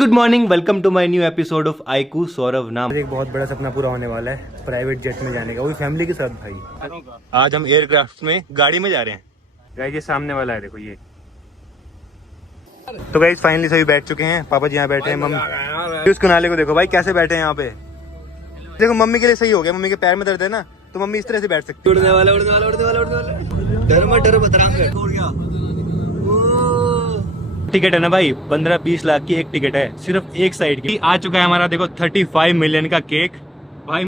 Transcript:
Good morning, welcome to my new episode of आईकू सौरभ नाम। एक बहुत बड़ा सपना पूरा होने वाला है, प्राइवेट जेट में जाने का, वो भी फैमिली के साथ भाई। आज हम एयरक्राफ्ट में गाड़ी में जा रहे हैं। गाइस ये सामने वाला है, देखो ये। तो गाइस फाइनली सभी बैठ चुके हैं, पापा जी यहाँ बैठे हैं, मम्मी उसको नाले को देखो भाई कैसे बैठे हैं यहाँ पे। देखो मम्मी के लिए सही हो गया, मम्मी के पैर में दर्द है ना, तो मम्मी इस तरह से बैठ सकती है। उड़ने वाला उड़ने वाला उड़ने वाला उड़ने वाला डर मत डरो बतराम उड़ गया। टिकट है ना भाई, 15-20 लाख की एक टिकट है सिर्फ एक साइड की। आ चुका है हमारा देखो 35 मिलियन का केक। भाई